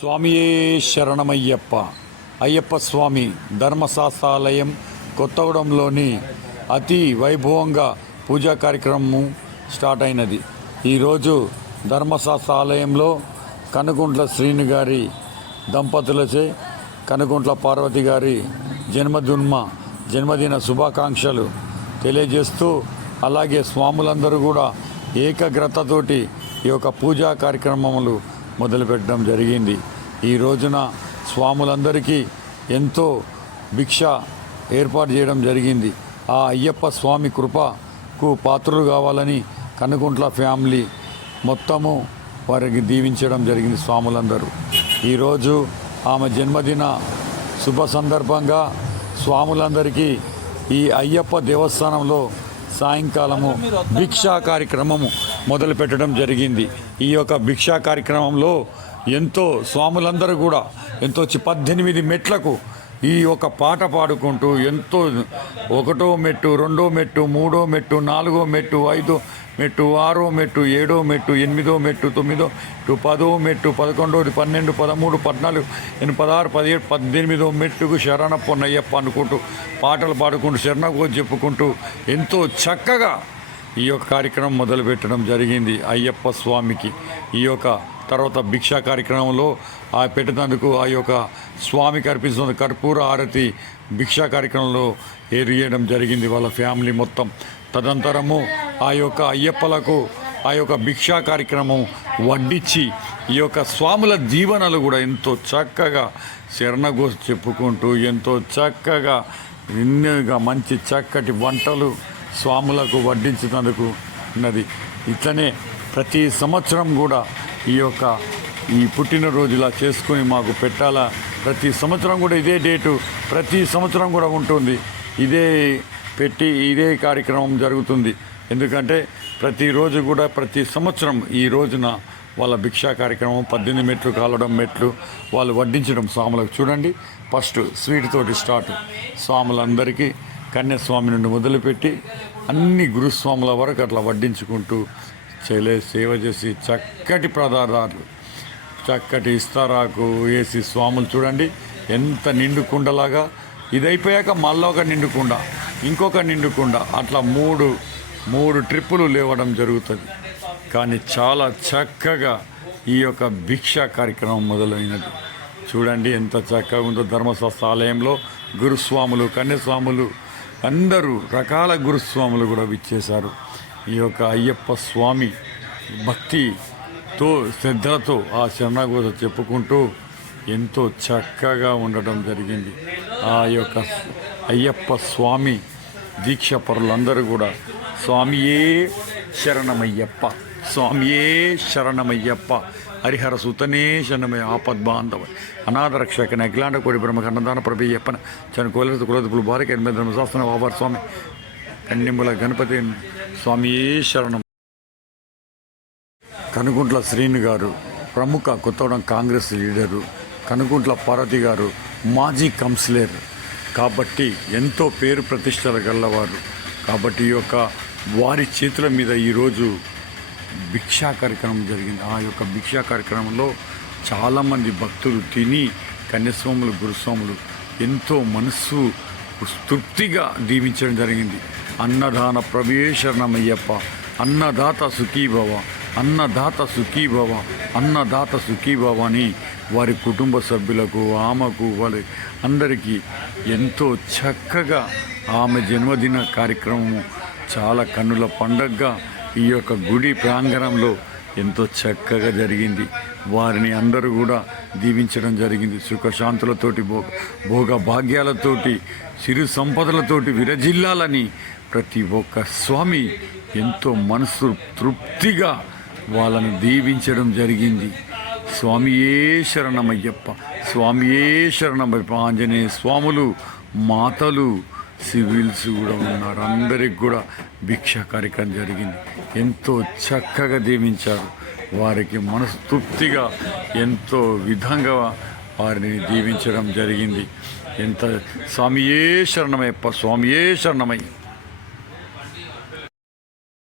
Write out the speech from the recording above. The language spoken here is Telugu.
స్వామియే శరణమయ్యప్ప. అయ్యప్ప స్వామి ధర్మశాస్త్రాలయం కొత్తగూడెంలోని అతి వైభవంగా పూజా కార్యక్రమం స్టార్ట్ అయినది. ఈరోజు ధర్మశాస్త్రాలయంలో కనుగుంట్ల శ్రీను గారి దంపతులచే కనుగుంట్ల పార్వతి గారి జన్మదిన శుభాకాంక్షలు తెలియజేస్తూ, అలాగే స్వాములందరూ కూడా ఏకాగ్రతతోటి ఈ యొక్క పూజా కార్యక్రమములు మొదలుపెట్టడం జరిగింది. ఈ రోజున స్వాములందరికీ ఎంతో భిక్ష ఏర్పాటు చేయడం జరిగింది. ఆ అయ్యప్ప స్వామి కృపకు పాత్రలు కావాలని కనుగుంట్ల ఫ్యామిలీ మొత్తము వారికి దీవించడం జరిగింది. స్వాములందరూ ఈరోజు ఆమె జన్మదిన శుభ సందర్భంగా స్వాములందరికీ ఈ అయ్యప్ప దేవస్థానంలో సాయంకాలము భిక్షా కార్యక్రమము మొదలుపెట్టడం జరిగింది. ఈ యొక్క భిక్షా కార్యక్రమంలో ఎంతో స్వాములందరూ కూడా ఎంతో 18 మెట్లకు ఈ యొక్క పాట పాడుకుంటూ ఎంతో 1వ మెట్టు, 2వ మెట్టు, 3వ మెట్టు, 4వ మెట్టు, 5వ మెట్టు, 6వ మెట్టు, 7వ మెట్టు, 8వ మెట్టు, 9వ మెట్టు, 10వ మెట్టు, 11వ, 12, 13, 14, 16, 17, 18వ మెట్టుకు శరణ పొన్నయ్యప్ప అనుకుంటూ పాటలు పాడుకుంటూ శరణకు చెప్పుకుంటూ ఎంతో చక్కగా ఈ యొక్క కార్యక్రమం మొదలుపెట్టడం జరిగింది. అయ్యప్ప స్వామికి ఈ యొక్క తర్వాత భిక్షా కార్యక్రమంలో పెట్టినందుకు ఆ యొక్క స్వామికి అర్పిస్తున్న కర్పూర హారతి భిక్షా కార్యక్రమంలో ఏరియడం జరిగింది వాళ్ళ ఫ్యామిలీ మొత్తం. తదనంతరము ఆ యొక్క అయ్యప్పలకు ఆ యొక్క భిక్షా కార్యక్రమం వడ్డించి ఈ యొక్క స్వాముల దీవెనలు కూడా ఎంతో చక్కగా శరణగో చెప్పుకుంటూ ఎంతో చక్కగా ఎన్నోగా మంచి చక్కటి వంటలు స్వాములకు వడ్డించినందుకు ఉన్నది. ఇట్లనే ప్రతి సంవత్సరం కూడా ఈ పుట్టినరోజులా చేసుకుని మాకు పెట్టాలా. ప్రతి సంవత్సరం కూడా ఇదే డేటు ప్రతి సంవత్సరం కూడా ఉంటుంది. ఇదే కార్యక్రమం జరుగుతుంది. ఎందుకంటే ప్రతిరోజు కూడా ప్రతి సంవత్సరం ఈ రోజున వాళ్ళ భిక్షా కార్యక్రమం 18 మెట్లు కాలడం మెట్లు వాళ్ళు వడ్డించడం స్వాములకు. చూడండి, ఫస్ట్ స్వీట్ తోటి స్టార్ట్. స్వాములందరికీ కన్యాస్వామి నుండి మొదలుపెట్టి అన్ని గురుస్వాముల వరకు అట్లా వడ్డించుకుంటూ సేవ చేసి చక్కటి పదార్థాలు చక్కటి ఇస్తారాకు వేసి స్వాములు చూడండి ఎంత నిండుకుండలాగా. ఇది అయిపోయాక మళ్ళీ ఒక నిండుకుండ, ఇంకొక నిండుకుండ, అట్లా మూడు ట్రిప్పులు లేవడం జరుగుతుంది. కానీ చాలా చక్కగా ఈ యొక్క భిక్షా కార్యక్రమం మొదలైనది. చూడండి ఎంత చక్కగా ఉందో. ధర్మశాస్త్ర ఆలయంలో గురుస్వాములు, కన్యస్వాములు అందరూ రకాల గురుస్వాములు కూడా విచ్చేశారు. ఈ యొక్క అయ్యప్ప స్వామి భక్తితో శ్రద్ధలతో ఆ శరణాగోస చెప్పుకుంటూ ఎంతో చక్కగా ఉండటం జరిగింది. ఆ యొక్క అయ్యప్ప స్వామి దీక్ష పరులందరూ కూడా స్వామియే శరణమయ్యప్ప, స్వామియే శరణమయ్యప్ప, హరిహర సుతనే శరణమయ్య, ఆపద్బాంధవ అనాథ రక్షకన అఖిలాండ కోడి బ్రహ్మ కన్నదాన ప్రభయ్యప్పన చనుకోల కులదుపులు భార్య 8 శాస్త్రం వాబార్ స్వామి కన్యముల గణపతి స్వామియే శరణం. కనుగుంట్ల శ్రీను గారు ప్రముఖ కొత్తగూడెం కాంగ్రెస్ లీడరు, కనుగుంట్ల పార్వతి గారు మాజీ కౌన్సిలర్ కాబట్టి ఎంతో పేరు ప్రతిష్టలు గల్లవారు. కాబట్టి ఈ యొక్క వారి చేతుల మీద ఈరోజు భిక్షా కార్యక్రమం జరిగింది. ఆ యొక్క భిక్షా కార్యక్రమంలో చాలామంది భక్తులు తిని కన్యస్వాములు, గురుస్వాములు ఎంతో మనస్సు తృప్తిగా దీవించడం జరిగింది. అన్నదాన ప్రవేశరణమయ్యప్ప, అన్నదాత సుఖీభవ, అన్నదాత సుఖీభవ, అన్నదాత సుఖీభవ అని వారి కుటుంబ సభ్యులకు, ఆమెకు, వాళ్ళ అందరికీ ఎంతో చక్కగా ఆమె జన్మదిన కార్యక్రమము చాలా కన్నుల పండగగా ఈ యొక్క గుడి ప్రాంగణంలో ఎంతో చక్కగా జరిగింది. వారిని అందరూ కూడా దీవించడం జరిగింది. సుఖశాంతులతోటి భోగ భాగ్యాలతోటి సిరి సంపదలతోటి విరజిల్లాలని ప్రతి ఒక్క స్వామి ఎంతో మనసు తృప్తిగా వాళ్ళని దీవించడం జరిగింది. స్వామియే శరణమయ్యప్ప, స్వామియే శరణమయ్యప్ప. ఆంజనేయ స్వాములు, మాతలు, సివిల్స్ కూడా ఉన్నారు. అందరికి కూడా భిక్షా కార్యక్రమం జరిగింది. ఎంతో చక్కగా దీవించారు. వారికి మనసు తృప్తిగా ఎంతో విధంగా వారిని దీవించడం జరిగింది. ఎంత స్వామియే శరణమయ్యప్ప, స్వామియే శరణమయ్య.